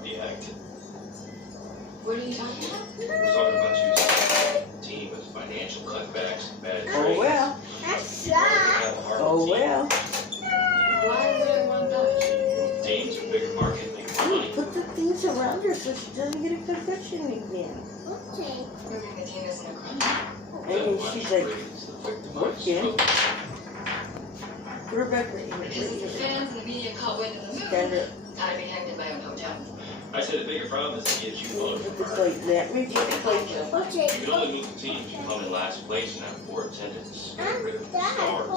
about the act. What are you talking about? I was talking about you saying the team with financial cutbacks and bad Oh trades. well, You wanted to have a hard oh team. well. Why would I want those? Teams with bigger market make more money. Put the things around her so she doesn't get a concussion again. Okay. Moving the team isn't a crime. And then she's like, It's the victim of working. stroke. put her back right Because here. the fans and the media caught wind of the move, Stand up. I'd be hanged in my own hotel. I said the bigger problem is to get you voted Put the for. plate, let me put the plate down. Okay. You can only move the team if you come in last place and have poor attendance. I'm Get rid of the done. stars.